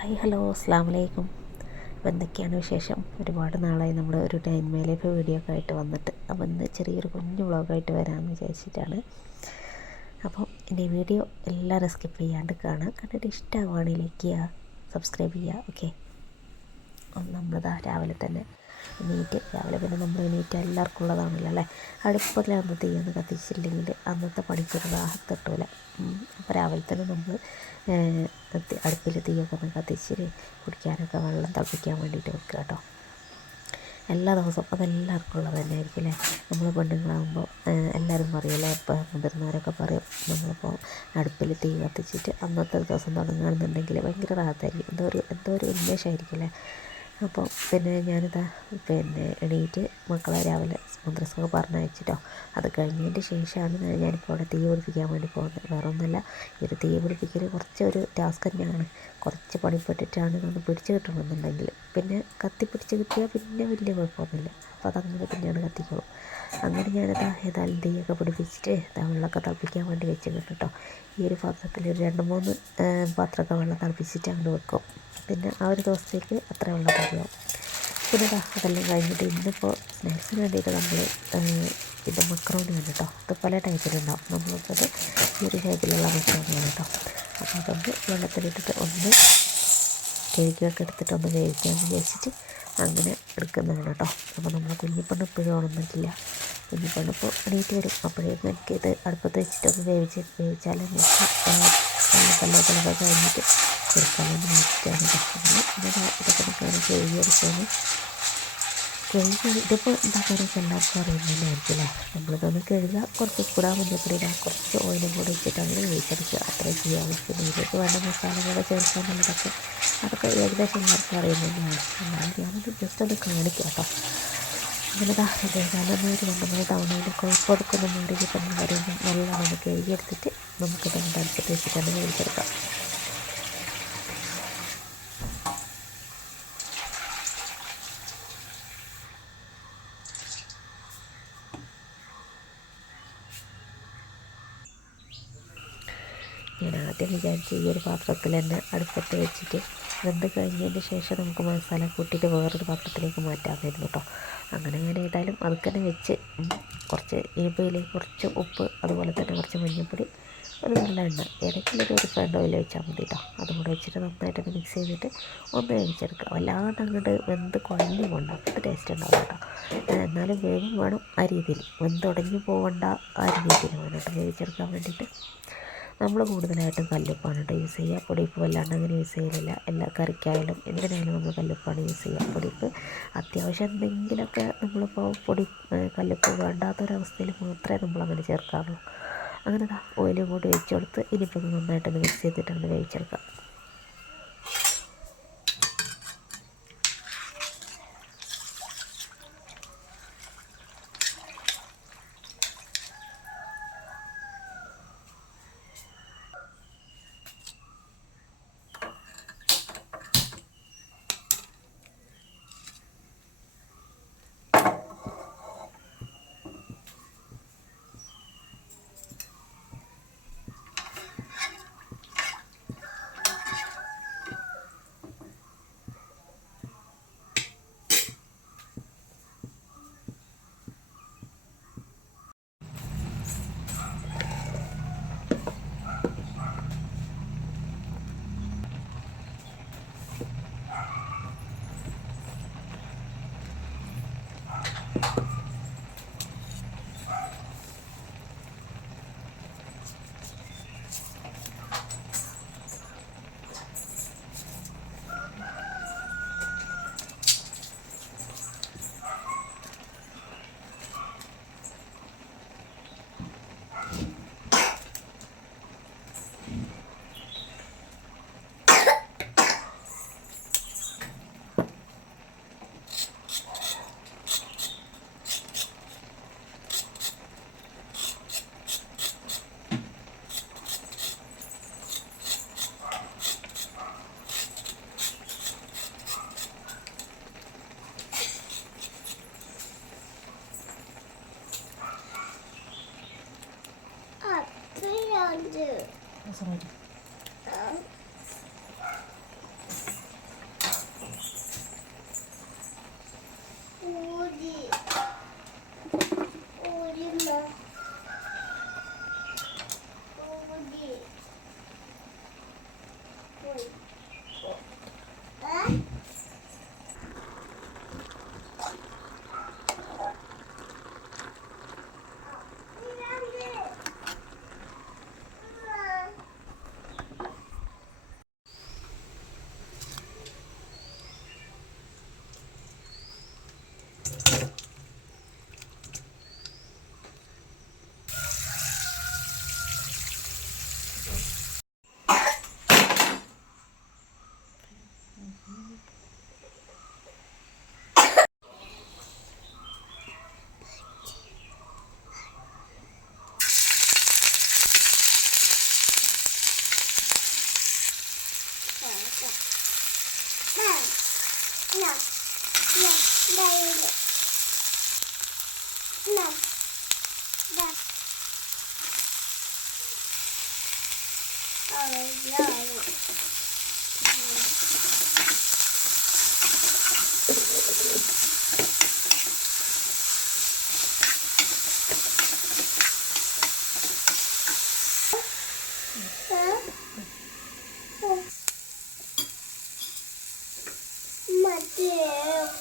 Hi hello അസ്സാം വലൈക്കും. അപ്പോൾ എന്തൊക്കെയാണ് വിശേഷം? ഒരുപാട് നാളായി നമ്മൾ ഒരു ടൈം ലൈഫ് വീഡിയോ ഒക്കെ ആയിട്ട് വന്നിട്ട്. അപ്പോൾ ഇന്ന് ചെറിയൊരു കുഞ്ഞു വ്ളോഗായിട്ട് വരാമെന്ന് വിചാരിച്ചിട്ടാണ്. അപ്പോൾ എൻ്റെ വീഡിയോ എല്ലാവരും സ്കിപ്പ് ചെയ്യാണ്ട് കാണുക. കണ്ടിട്ട് ഇഷ്ടമാവുകയാണെങ്കിൽ ലൈക്ക് ചെയ്യുക, സബ്സ്ക്രൈബ് ചെയ്യുക. ഓക്കെ, നമ്മളിതാ രാവിലെ തന്നെ രാവിലെ പിന്നെ നമ്മൾ എല്ലാവർക്കും ഉള്ളതാണല്ലോ അല്ലേ. അടുപ്പിലാകുമ്പോൾ തീയൊന്ന് കത്തിച്ചില്ലെങ്കിൽ അന്നത്തെ പണിക്കൊരു റാഹത്ത് കിട്ടൂല. അപ്പോൾ രാവിലെ തന്നെ നമ്മൾ അടുപ്പിൽ തീയൊക്കെ ഒന്ന് കത്തിച്ച് കുടിക്കാനൊക്കെ വെള്ളം തിളപ്പിക്കാൻ വേണ്ടിയിട്ട് വെക്കുക കേട്ടോ. എല്ലാ ദിവസവും അതെല്ലാവർക്കും ഉള്ളത് തന്നെ ആയിരിക്കും അല്ലേ. നമ്മൾ പെണ്ണുങ്ങളാകുമ്പോൾ എല്ലാവരും പറയുമല്ലോ, ഇപ്പോൾ മുതിർന്നവരൊക്കെ പറയും, നമ്മളിപ്പോൾ അടുപ്പിൽ തീ കത്തിച്ചിട്ട് അന്നത്തെ ദിവസം തുടങ്ങുകയാണെന്നുണ്ടെങ്കിൽ ഭയങ്കര റാഹത്തായിരിക്കും, എന്തോ ഒരു ഉന്മേഷമായിരിക്കും അല്ലേ. അപ്പോൾ പിന്നെ ഞാനിതാ എണീറ്റ് മക്കളെ രാവിലെ മദ്രസയൊക്കെ പറഞ്ഞയച്ചിട്ടോ. അത് കഴിഞ്ഞതിൻ്റെ ശേഷമാണ് ഞാനിപ്പോൾ അവിടെ തീ പിടിപ്പിക്കാൻ വേണ്ടി പോകുന്നത്. വേറെ ഒന്നുമല്ല, ഈ ഒരു തീ പിടിപ്പിക്കൽ കുറച്ചൊരു ടാസ്ക് തന്നെയാണ്. കുറച്ച് പണിപ്പെട്ടിട്ടാണ് ഇതൊന്ന് പിടിച്ച് കിട്ടണമെന്നുണ്ടെങ്കിൽ. പിന്നെ കത്തിപ്പിടിച്ച് കിട്ടിയാൽ പിന്നെ വലിയ കുഴപ്പമൊന്നുമില്ല. അപ്പോൾ അതങ്ങനെ പിന്നെയാണ് കത്തിക്കോളും. അങ്ങനെ ഞാനിതാ ഏതായാലും തീയൊക്കെ പിടിപ്പിച്ചിട്ട് വെള്ളമൊക്കെ തിളപ്പിക്കാൻ വേണ്ടി വെച്ചിട്ടുണ്ട് കേട്ടോ. ഈ ഒരു പാത്രത്തിൽ ഒരു 2-3 പാത്രമൊക്കെ വെള്ളം തിളപ്പിച്ചിട്ട് അങ്ങോട്ട് വെക്കും. പിന്നെ ആ ഒരു ദിവസത്തേക്ക് അത്ര വെള്ളം മതിയാവും. പിന്നെ അതെല്ലാം കഴിഞ്ഞിട്ട് ഇന്നിപ്പോൾ സ്നാക്സിന് വേണ്ടിയിട്ട് നമ്മൾ ഇത് മക്രോണിയാണ് കേട്ടോ. ഇത് പല ടൈപ്പിലുണ്ടാവും. നമ്മൾക്കത് ഈ ഒരു ഷേപ്പിലുള്ള മക്രോണിയാണ് കേട്ടോ. അപ്പോൾ അതൊന്ന് വെള്ളത്തിലിട്ടിട്ട് ഒന്ന് കഴുകിയൊക്കെ എടുത്തിട്ട് ഒന്ന് വേവിക്കാമെന്ന് വിചാരിച്ചിട്ട് അങ്ങനെ എടുക്കുന്നതാണ് കേട്ടോ. അപ്പോൾ നമ്മൾ കുഞ്ഞിപ്പെണ്ണ് ഇപ്പോഴും ഉണർന്നിട്ടില്ല. കുഞ്ഞിപ്പെണ്ണിപ്പോൾ എണീറ്റ് വരും. അപ്പോഴേക്കും എനിക്കിത് അടുപ്പത്ത് വെച്ചിട്ടൊന്ന് വേവിച്ചാൽ കല്ലോട്ടലൊക്കെ കഴിഞ്ഞിട്ട് കൊടുക്കാമെന്ന് വെച്ചിട്ടാണ് കേട്ടോ. ഇതൊക്കെ നമുക്ക് കഴുകിയെടുക്കാനും ഇതിപ്പോൾ ഉണ്ടാക്കാനൊക്കെ എല്ലാവർക്കും അറിയുന്നതന്നെ ആയിരിക്കും അല്ലേ. നമ്മളിതൊന്ന് കഴുകുക, കുറച്ച് കൂടാൻ മഞ്ഞപ്പൊടി ഇടാം, കുറച്ച് ഓയിലും കൂടി വെച്ചിട്ട് അങ്ങനെ വേവിച്ചെടുക്കുക, അത്രയും ചെയ്യാൻ. പിന്നെ ഇതിലേക്ക് വേണ്ട മസാലകളൊക്കെ ചേർക്കാനുള്ളതൊക്കെ അതൊക്കെ ഏകദേശം എല്ലാവർക്കും അറിയുന്നത് തന്നെയാണ്. എന്നാലും ഞാനത് ജസ്റ്റ് ഒന്ന് കാണിക്കാം കേട്ടോ. അങ്ങനെ നന്നായിട്ട് 2-3 തവണയിൽ കൊഴുപ്പൊടുക്കുന്ന മാറിയിട്ട് തന്നെ പറയുമ്പോൾ നല്ലോണം കഴുകിയെടുത്തിട്ട് നമുക്കിത് അടുപ്പത്ത് വെച്ചിട്ടാണ് വേവിച്ചെടുക്കാം. ഞാൻ ആദ്യം വിചാരിച്ചു ഈ ഒരു പാത്രത്തിൽ തന്നെ അടുപ്പത്ത് വെച്ചിട്ട് വെന്ത് കഴിഞ്ഞതിന് ശേഷം നമുക്ക് മസാല കൂട്ടിയിട്ട് വേറൊരു പാത്രത്തിലേക്ക് മാറ്റാമായിരുന്നു കേട്ടോ. അങ്ങനെ ഞാൻ ഏതായാലും അതൊക്കെ തന്നെ വെച്ച് കുറച്ച് എരിവിലേക്ക് കുറച്ച് ഉപ്പ്, അതുപോലെ തന്നെ കുറച്ച് മഞ്ഞൾപ്പൊടി, ഒരു നല്ല എണ്ണ, ഏതെങ്കിലും ഒരു റിഫൈൻഡ് ഓയിൽ ഒഴിച്ചാൽ മതി കേട്ടോ. അതും കൂടെ വെച്ചിട്ട് നന്നായിട്ടൊന്ന് മിക്സ് ചെയ്തിട്ട് ഒന്ന് വേവിച്ചെടുക്കുക. വല്ലാണ്ട് അങ്ങോട്ട് വെന്ത് കുഴഞ്ഞു പോകണ്ട, അത് ടേസ്റ്റ് ഉണ്ടാവും കേട്ടോ. എന്നാലും വേവും വേണം, ആ രീതിയിൽ വെന്തുടഞ്ഞു പോകണ്ട, ആ രീതിയിൽ വേണം കേട്ടോ വേവിച്ചെടുക്കാൻ വേണ്ടിയിട്ട്. നമ്മൾ കൂടുതലായിട്ടും കല്ലുപ്പാണ് കേട്ടോ യൂസ് ചെയ്യുക. പൊടിയുപ്പ് വല്ലാണ്ട് അങ്ങനെ യൂസ് ചെയ്യലില്ല. എല്ലാ കറിക്കായാലും എന്തിനായാലും നമ്മൾ കല്ലുപ്പാണ് യൂസ് ചെയ്യുക. പൊടിയുപ്പ് അത്യാവശ്യം എന്തെങ്കിലുമൊക്കെ നമ്മളിപ്പോൾ കല്ലുപ്പ് വേണ്ടാത്തൊരവസ്ഥയിൽ മാത്രമേ നമ്മളങ്ങനെ ചേർക്കാറുള്ളൂ. അങ്ങനെ ഓയിലും കൂടി ഒഴിച്ച് കൊടുത്ത് ഇനിയിപ്പോൾ നന്നായിട്ടൊന്ന് മിക്സ് ചെയ്തിട്ടൊന്ന് വേവിച്ചെടുക്കാം. മറ്റേ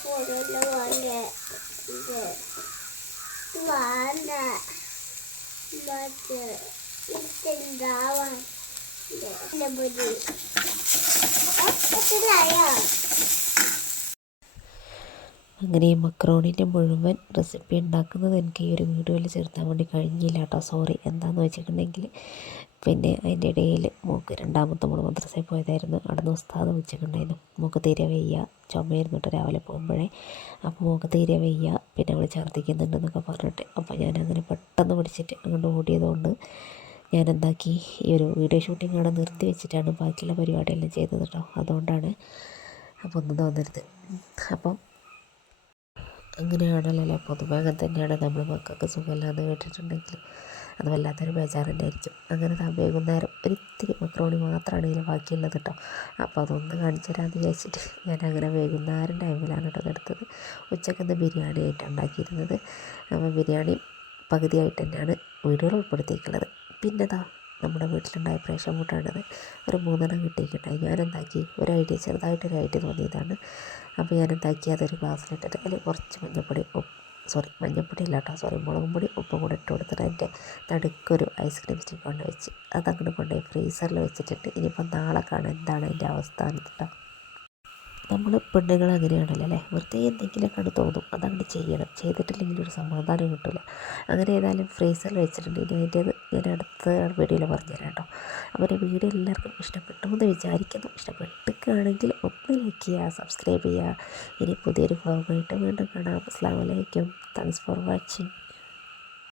ഫോണില് വാങ്ങ മറ്റേ ഇട്ടുണ്ടാവാൻ അങ്ങനെ ഈ മക്രോണിൻ്റെ മുഴുവൻ റെസിപ്പി ഉണ്ടാക്കുന്നത് എനിക്ക് ഈ ഒരു വീഡിയോയിൽ ചേർത്താൻ വേണ്ടി കഴിഞ്ഞില്ല കേട്ടോ. സോറി. എന്താണെന്ന് വെച്ചിട്ടുണ്ടെങ്കിൽ പിന്നെ അതിൻ്റെ ഇടയിൽ മോൾക്ക് രണ്ടാമത്തെ മോൾ മദ്രസയിൽ പോയതായിരുന്നു. അവിടെ നിന്ന് ഉസ്താദ് ഉച്ചക്കുണ്ടായിരുന്നു. മോൾക്ക് തീരെ വയ്യ, ചുമയായിരുന്നു കേട്ടോ രാവിലെ പോകുമ്പോഴേ. അപ്പോൾ മോൾക്ക് തീരെ വയ്യ, പിന്നെ അവൾ ഛർദ്ദിക്കുന്നുണ്ടെന്നൊക്കെ പറഞ്ഞിട്ട്. അപ്പോൾ ഞാനങ്ങനെ പെട്ടെന്ന് പിടിച്ചിട്ട് അങ്ങോട്ട് ഓടിയതുകൊണ്ട് ഞാൻ എന്താക്കി, ഈ ഒരു വീഡിയോ ഷൂട്ടിംഗ് അവിടെ നിർത്തി വെച്ചിട്ടാണ് ബാക്കിയുള്ള പരിപാടിയെല്ലാം ചെയ്തത് കേട്ടോ. അതുകൊണ്ടാണ്. അപ്പോൾ ഒന്നും തോന്നരുത്. അപ്പം അങ്ങനെയാണല്ലോ പൊതുവെ അങ്ങനെ തന്നെയാണ്. നമ്മൾ മക്കൾക്ക് സുഖമില്ലാന്ന് കേട്ടിട്ടുണ്ടെങ്കിൽ അത് വല്ലാത്തൊരു ബേജാറ് തന്നെയായിരിക്കും. അങ്ങനെ വൈകുന്നേരം ഒരിത്തിരി മക്രോണി മാത്രമാണ് ഇതിൽ ബാക്കിയുള്ളത് കേട്ടോ. അപ്പോൾ അതൊന്ന് കാണിച്ചു തരാമെന്ന് വിചാരിച്ചിട്ട് ഞാൻ അങ്ങനെ വൈകുന്നേരം ടൈമിലാണ് കേട്ടോ അതെടുത്തത്. ഉച്ചക്കൊന്ന് ബിരിയാണി ആയിട്ടാണ് ഉണ്ടാക്കിയിരുന്നത്. അപ്പോൾ ബിരിയാണി പകുതിയായിട്ട് തന്നെയാണ് വീഡിയോയിൽ ഉൾപ്പെടുത്തിയിട്ടുള്ളത്. പിന്നെ നമ്മുടെ വീട്ടിലുണ്ടായ പ്രേഷൻ ഫുഡാണത്. ഒരു 3 കിട്ടിയിട്ടുണ്ടായി. ഞാനെന്താക്കി, ചെറുതായിട്ടൊരു ഐഡിയ തോന്നിയതാണ്. അപ്പോൾ ഞാനെന്താക്കി, അതൊരു ഗ്ലാസ്സിലിട്ടിട്ട് അതിൽ കുറച്ച് മഞ്ഞൾപ്പൊടി അല്ല കേട്ടോ, മുളകും പൊടി ഉപ്പും കൂടെ ഇട്ട് കൊടുത്തിട്ട് അതിൻ്റെ നടുക്കൊരു ഐസ്ക്രീം സ്റ്റിക്ക് കൊണ്ട് വെച്ച് അതങ്ങോട്ട് കൊണ്ടുപോയി ഫ്രീസറിൽ വെച്ചിട്ടുണ്ട്. ഇനിയിപ്പോൾ നാളെ കാണാൻ എന്താണ് അതിൻ്റെ അവസ്ഥ കേട്ടോ. നമ്മൾ പെണ്ണുങ്ങൾ അങ്ങനെയാണല്ലോ അല്ലേ, വെറുതെ എന്തെങ്കിലുമൊക്കെ തോന്നും അതങ്ങോട്ട് ചെയ്യണം. ചെയ്തിട്ടില്ലെങ്കിൽ ഒരു സമാധാനം കിട്ടില്ല. അങ്ങനെ ഏതായാലും ഫ്രീസറിൽ വെച്ചിട്ടുണ്ട്. ഇനി അതിൻ്റേത് ഞാൻ അടുത്ത വീഡിയോയിൽ പറഞ്ഞുതരാം കേട്ടോ. അപ്പോൾ വീഡിയോ എല്ലാവർക്കും ഇഷ്ടപ്പെട്ടു എന്ന് വിചാരിക്കുന്നു. ഇഷ്ടപ്പെട്ടിക്കുകയാണെങ്കിൽ ഒന്ന് ലൈക്ക് ചെയ്യുക, സബ്സ്ക്രൈബ് ചെയ്യുക. ഇനി പുതിയൊരു വ്ലോഗായിട്ട് വീണ്ടും കാണാം. അസ്സലാമു അലൈക്കും. Thanks for watching.